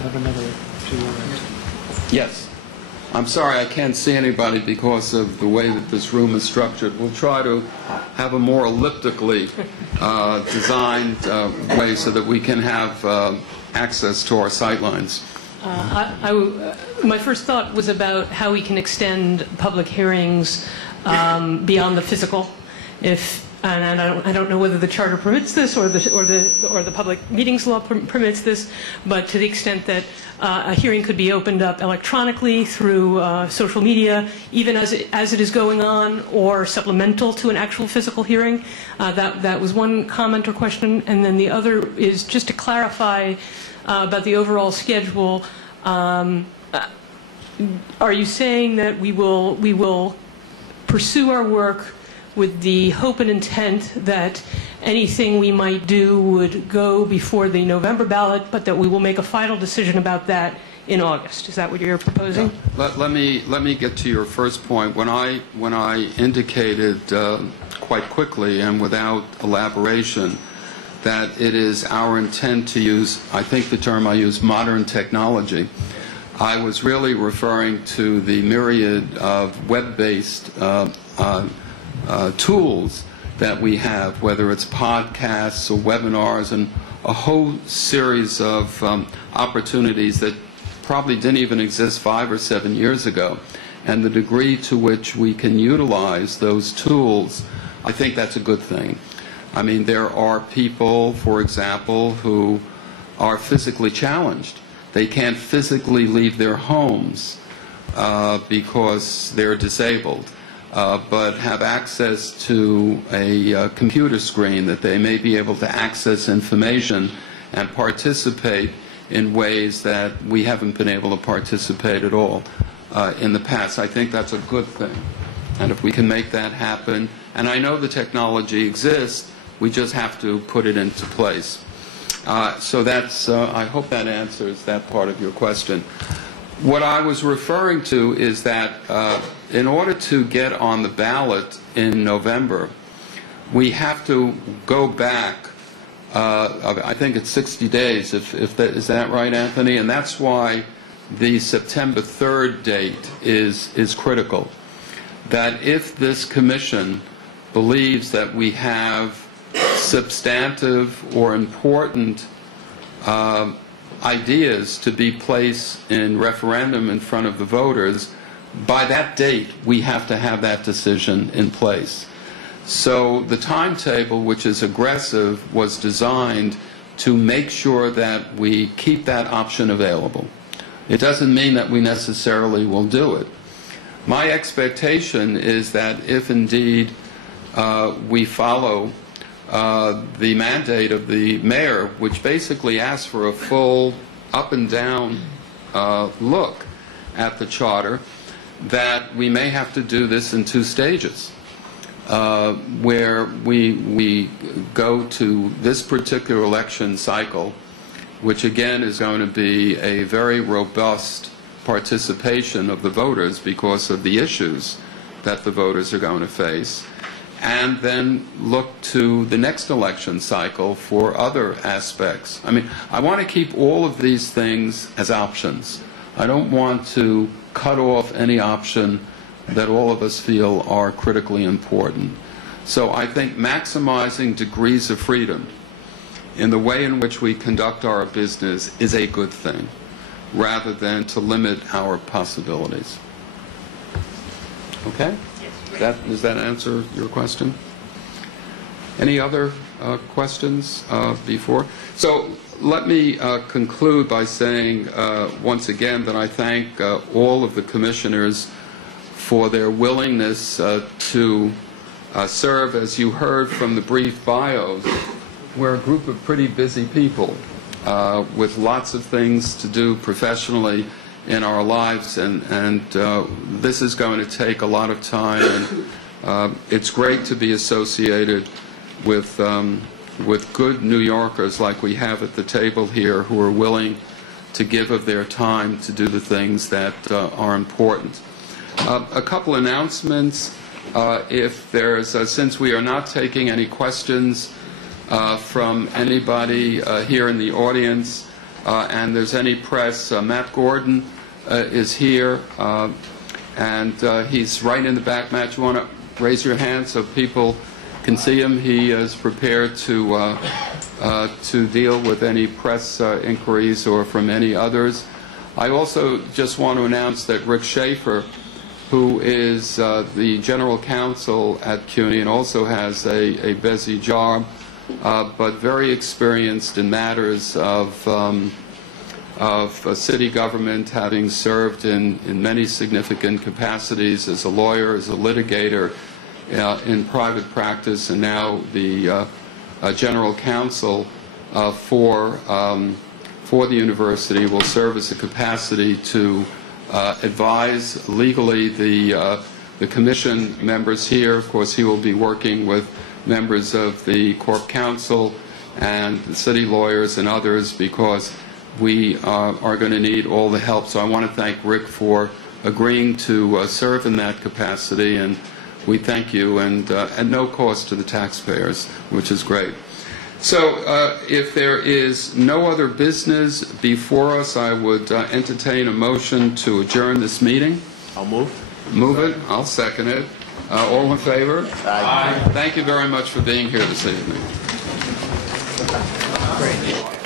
have another 2 minutes. Yes. I'm sorry I can't see anybody because of the way that this room is structured. We'll try to have a more elliptically designed way so that we can have access to our sightlines. My first thought was about how we can extend public hearings beyond the physical. And I don't know whether the charter permits this or the public meetings law permits this, but to the extent that a hearing could be opened up electronically through social media, even as it is going on, or supplemental to an actual physical hearing. That was one comment or question, and then the other is just to clarify about the overall schedule. Are you saying that we will pursue our work with the hope and intent that anything we might do would go before the November ballot, but that we will make a final decision about that in August? Is that what you're proposing? Yeah. Let me get to your first point. When I indicated quite quickly and without elaboration that it is our intent to use, I think the term I used, modern technology, I was really referring to the myriad of web-based tools that we have, whether it's podcasts or webinars, and a whole series of opportunities that probably didn't even exist 5 or 7 years ago. And the degree to which we can utilize those tools, I think that's a good thing. I mean, there are people, for example, who are physically challenged. They can't physically leave their homes because they're disabled. But have access to a computer screen that they may be able to access information and participate in ways that we haven't been able to participate at all in the past. I think that's a good thing. And if we can make that happen, and I know the technology exists, we just have to put it into place. So that's, I hope that answers that part of your question. What I was referring to is that in order to get on the ballot in November, we have to go back, I think it's 60 days, is that right, Anthony? And that's why the September 3rd date is critical. That if this commission believes that we have substantive or important ideas to be placed in referendum in front of the voters, by that date we have to have that decision in place. So the timetable, which is aggressive, was designed to make sure that we keep that option available. It doesn't mean that we necessarily will do it. My expectation is that if indeed we follow the mandate of the mayor, which basically asks for a full up and down look at the charter, that we may have to do this in 2 stages, where we go to this particular election cycle, which again is going to be a very robust participation of the voters because of the issues that the voters are going to face, and then look to the next election cycle for other aspects. I mean, I want to keep all of these things as options. I don't want to cut off any option that all of us feel are critically important. So I think maximizing degrees of freedom in the way in which we conduct our business is a good thing, rather than to limit our possibilities. Okay? Does that answer your question? Any other questions before? So let me conclude by saying once again that I thank all of the commissioners for their willingness to serve. As you heard from the brief bios, we're a group of pretty busy people with lots of things to do professionally in our lives, and this is going to take a lot of time, and it's great to be associated with good New Yorkers like we have at the table here, who are willing to give of their time to do the things that are important. A couple announcements. If there's, since we are not taking any questions from anybody here in the audience, and there's any press, Matt Gordon is here, and he's right in the back. Matt, you want to raise your hand so people can see him? He is prepared to deal with any press inquiries or from any others. I also just want to announce that Rick Schaefer, who is the general counsel at CUNY and also has a busy job, but very experienced in matters of city government, having served in many significant capacities as a lawyer, as a litigator, in private practice, and now the general counsel for the university, will serve as a capacity to advise legally the commission members here. Of course, he will be working with members of the Corp Council and the city lawyers and others, because we are going to need all the help. So I want to thank Rick for agreeing to serve in that capacity, and we thank you, and at no cost to the taxpayers, which is great. So if there is no other business before us, I would entertain a motion to adjourn this meeting. I'll move. Move it. I'll second it. All in favor? Aye. Thank you very much for being here this evening. Great.